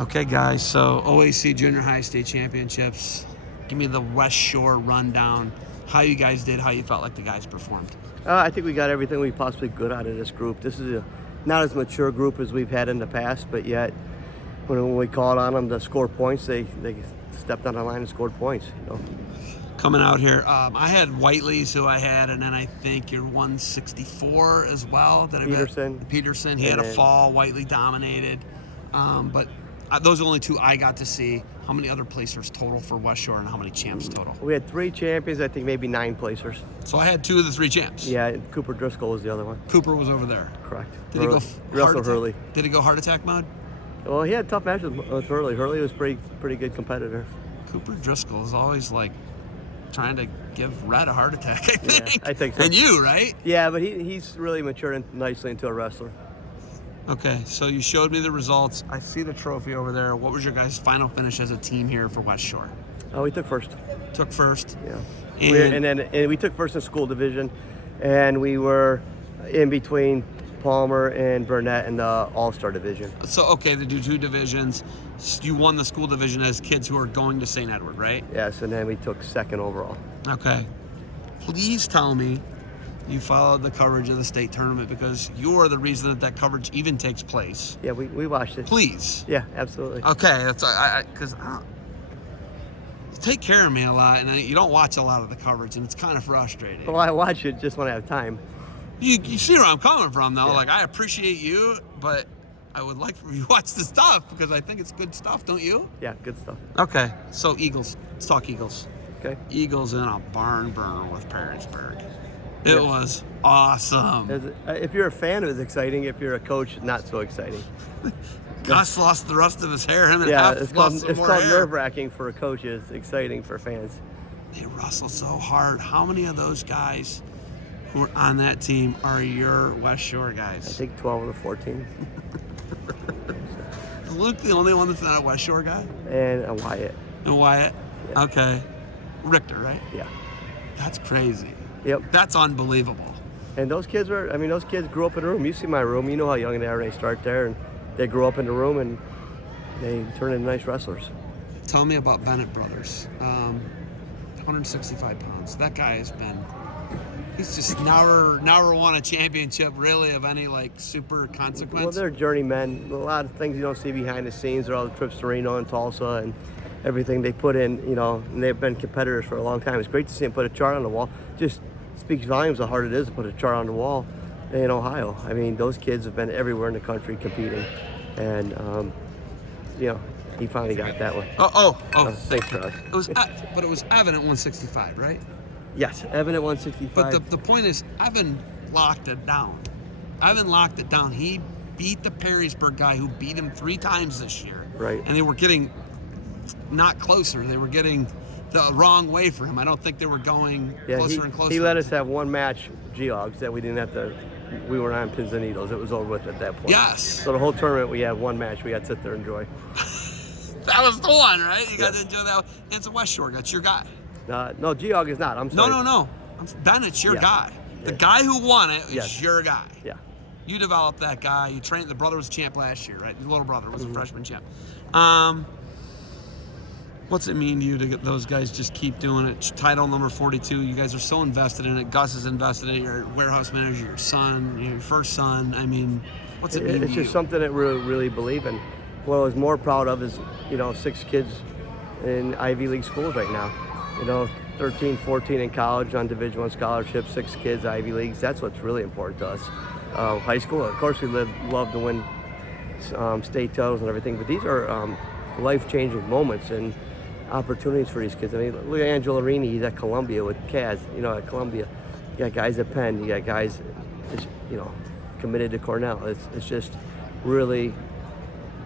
Okay, guys, so OAC Junior High State Championships. Give me the Westshore rundown. How you guys did, how you felt like the guys performed. I think we got everything we possibly could out of this group. This is not as mature group as we've had in the past, but yet when we called on them to score points, they stepped on the line and scored points. Coming out here, I had Whiteley's who I had, and then I think you're 164 as well. Peterson, he had a fall. Whiteley dominated, but those are the only two I got to see. How many other placers total for Westshore and how many champs total? We had 3 champions, I think maybe 9 placers. So I had 2 of the 3 champs. Yeah, Cooper Driscoll was the other one. Cooper was over there. Correct. Did he go Russell Hurley. Did he go heart attack mode? Well, he had tough matches with Hurley. Hurley was pretty good competitor. Cooper Driscoll is always like trying to give Red a heart attack, I think. Yeah, I think so. And you, right? Yeah, but he's really matured nicely into a wrestler. Okay, so you showed me the results. I see the trophy over there. What was your guys' final finish as a team here for Westshore? Oh, we took first. Took first? Yeah. And we took first in school division, and we were in between Palmer and Bennett in the All-Star division. So, okay, they do 2 divisions. You won the school division as kids who are going to St. Edward, right? Yes, and then we took second overall. Okay. Please tell me you followed the coverage of the state tournament because you are the reason that coverage even takes place. Yeah, we watched it. Please. Yeah, absolutely. Okay, that's because you take care of me a lot, and you don't watch a lot of the coverage, and it's kind of frustrating. Well, I watch it just when I have time. You see where I'm coming from, though. Yeah. Like, I appreciate you, but I would like for you to watch the stuff because I think it's good stuff, don't you? Yeah, good stuff. Okay, so Eagles. Let's talk Eagles. Okay. Eagles in a barn burner with Perrysburg. It was awesome. If you're a fan, it was exciting. If you're a coach, not so exciting. Gus lost the rest of his hair. Him and it's F called lost some more hair. nerve-wracking for a coach. It's exciting for fans. They wrestle so hard. How many of those guys who are on that team are your Westshore guys? I think 12 of the 14. Is Luke the only one that's not a Westshore guy? And Wyatt. And Wyatt? Yeah. Okay. Richter, right? Yeah. That's crazy. Yep. That's unbelievable. And those kids grew up in a room. You see my room. You know how young they are when they start there. And they grew up in the room and they turn into nice wrestlers. Tell me about Bennett brothers. 165 pounds. That guy he's just never won a championship really of any like super consequence. Well, they're journeymen. A lot of things you don't see behind the scenes are all the trips to Reno and Tulsa and everything they put in, and they've been competitors for a long time. It's great to see them put a chart on the wall. Just speaks volumes how hard it is to put a chart on the wall in Ohio. I mean, those kids have been everywhere in the country competing. And, he finally got that one. Thanks, Rod. But it was Evan at 165, right? Yes, Evan at 165. But the point is, Evan locked it down. He beat the Perrysburg guy who beat him 3 times this year. Right. And they were getting not closer. They were getting the wrong way for him. I don't think they were going closer and closer. He let us have one match, Geogs, that we didn't have to. We were on pins and needles. It was over with at that point. Yes. So the whole tournament, we had one match. We had to sit there and enjoy. That was the one, right? You got to enjoy that. It's a Westshore. That's your guy. No, Geog is not. I'm sorry. No. Bennett's your guy. The guy who won it is your guy. Yeah. You developed that guy. You trained. The brother was a champ last year, right? The little brother was a freshman champ. What's it mean to you to get those guys just keep doing it? Title number 42. You guys are so invested in it. Gus is invested in it. Your warehouse manager, your son, your first son. I mean, what's it mean to you? It's just something that we really believe in. What I was more proud of is, 6 kids in Ivy League schools right now. 13, 14 in college on Division I scholarships, 6 kids, Ivy Leagues. That's what's really important to us. High school, of course, we love to win state titles and everything, but these are life-changing moments and opportunities for these kids. I mean, look at Angelo Rini. He's at Columbia with Kaz. At Columbia, you got guys at Penn. You got guys, committed to Cornell. It's just really,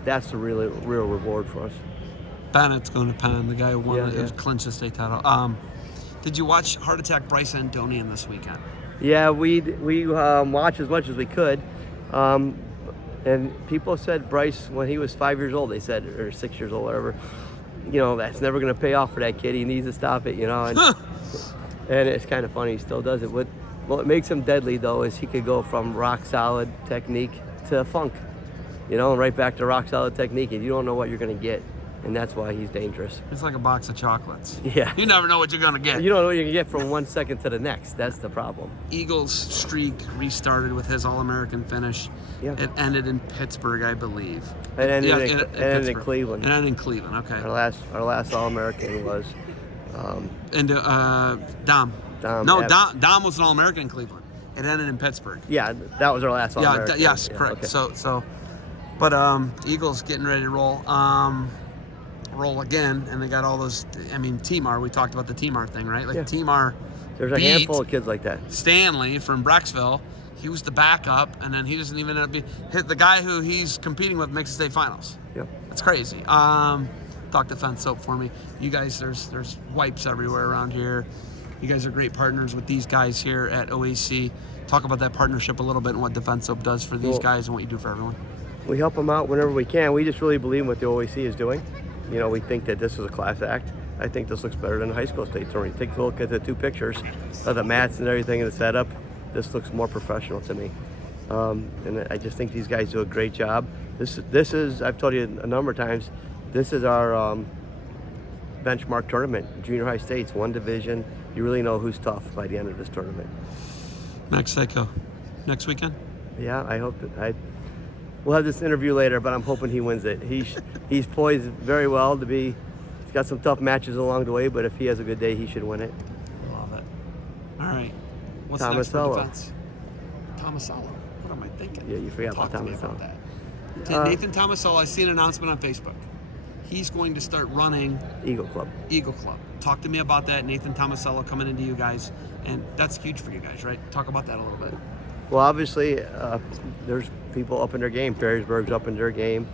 that's the real reward for us. Bennett's going to Penn. The guy who won who clinched the state title. Did you watch Heart Attack Bryce Andonian this weekend? Yeah, we watched as much as we could. And people said Bryce, when he was 5 years old, they said, or 6 years old, whatever, that's never going to pay off for that kid. He needs to stop it, And, and it's kind of funny. He still does it. What makes him deadly, though, is he could go from rock solid technique to funk. right back to rock solid technique, and you don't know what you're going to get, and that's why he's dangerous. It's like a box of chocolates. Yeah. You never know what you're going to get. You don't know what you're going to get from 1 second to the next. That's the problem. Eagles streak restarted with his All-American finish. Yeah. It ended in Pittsburgh, I believe. It ended in Cleveland. It ended in Cleveland, okay. Our last All-American was... Dom. No, Dom was an All-American in Cleveland. It ended in Pittsburgh. Yeah, that was our last All-American. Yes, correct. Okay. But Eagles getting ready to roll again, and they got all those. I mean, Timar. We talked about the Timar thing, right? Like Timar. There's a handful of kids like that. Stanley from Brecksville. He was the backup, and then he doesn't even end up the guy who he's competing with makes the state finals. Yeah, that's crazy. Talk defense soap for me. You guys, there's wipes everywhere around here. You guys are great partners with these guys here at OAC. Talk about that partnership a little bit and what Defense Soap does for these guys and what you do for everyone. We help them out whenever we can. We just really believe in what the OAC is doing. We think that this is a class act. I think this looks better than the high school state tournament. Take a look at the 2 pictures of the mats and everything and the setup. This looks more professional to me. And I just think these guys do a great job. This is, I've told you a number of times, this is our benchmark tournament. Junior high states, 1 division. You really know who's tough by the end of this tournament. Max Sako, next weekend? Yeah, I hope that we'll have this interview later, but I'm hoping he wins it. He's poised very well to be. He's got some tough matches along the way, but if he has a good day, he should win it. Love it. All right. What's next for defense? Tomasello. What am I thinking? Yeah, you forgot about Tomasello. Nathan Tomasello, I see an announcement on Facebook. He's going to start running Eagle Club. Talk to me about that. Nathan Tomasello coming into you guys, and that's huge for you guys, right? Talk about that a little bit. Well, obviously, there's people up in their game. Perrysburg's up in their game.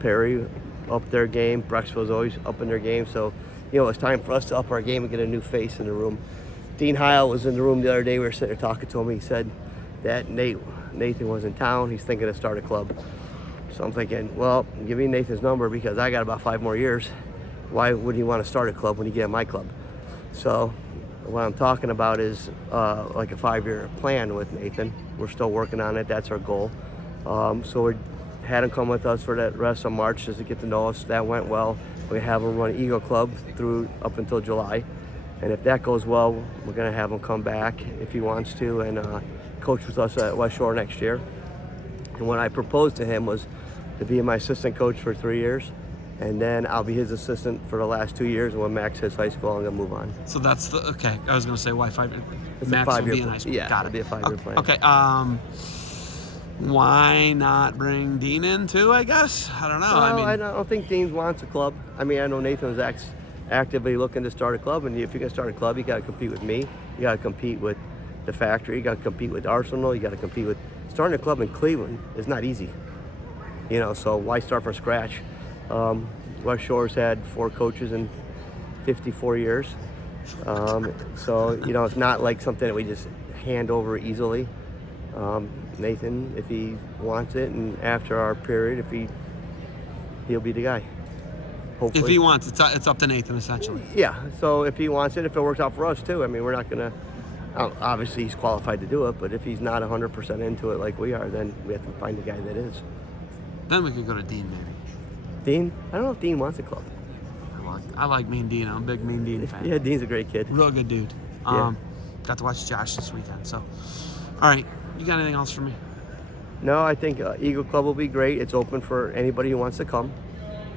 Perry up their game. Brecksville's always up in their game. So, it's time for us to up our game and get a new face in the room. Dean Heil was in the room the other day. We were sitting there talking to him. He said that Nathan was in town. He's thinking to start a club. So I'm thinking, well, give me Nathan's number because I got about 5 more years. Why would he want to start a club when he get in my club? So what I'm talking about is like a 5-year plan with Nathan. We're still working on it. That's our goal. So we had him come with us for that rest of March just to get to know us. That went well. We have him run Eagle Club up until July. And if that goes well, we're going to have him come back if he wants to and coach with us at Westshore next year. And what I proposed to him was to be my assistant coach for 3 years, and then I'll be his assistant for the last 2 years. And when Max hits high school, I'm gonna move on. So that's okay. I was gonna say why 5 years? It's Max a 5-year will be in high school. Yeah, got it. It'll be a 5-year plan. Okay. Why not bring Dean in too? I guess I don't know. Well, I don't think Dean wants a club. I know Nathan was actively looking to start a club, and if you're gonna start a club, you gotta compete with me. You gotta compete with the factory. You gotta compete with Arsenal. You gotta compete with starting a club in Cleveland is not easy. So why start from scratch? Westshore's had 4 coaches in 54 years. So, it's not like something that we just hand over easily. Nathan, if he wants it, and after our period, he'll be the guy. Hopefully. If he wants, it's up to Nathan, essentially. Yeah, so if he wants it, if it works out for us too, we're not going to, obviously he's qualified to do it, but if he's not 100% into it like we are, then we have to find a guy that is. Then we could go to Dean, maybe. Dean? I don't know if Dean wants a club. I like Mean Dean. I'm a big Mean Dean fan. Yeah, Dean's a great kid. Real good dude. Yeah. Got to watch Josh this weekend. So, all right. You got anything else for me? No, I think Eagle Club will be great. It's open for anybody who wants to come.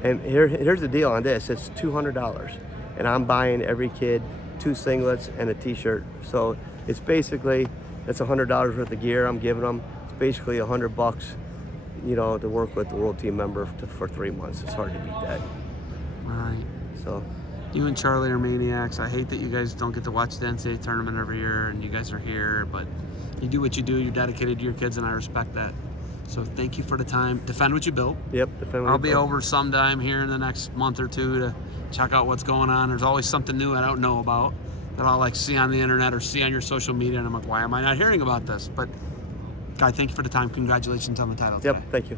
And here's the deal on this. It's $200. And I'm buying every kid 2 singlets and a t-shirt. So it's basically, that's $100 worth of gear I'm giving them. It's basically $100, to work with the World Team member for 3 months. It's hard to beat that. All right. So you and Charlie are maniacs. I hate that you guys don't get to watch the NCAA tournament every year, and you guys are here, but you do what you do. You're dedicated to your kids, and I respect that. So thank you for the time. Defend what you built. Yep, defend what I'll you be built. over sometime here in the next month or 2 to check out what's going on. There's always something new I don't know about that I'll see on the internet or see on your social media, and I'm like, why am I not hearing about this? But Guy, thank you for the time. Congratulations on the title today. Yep, thank you.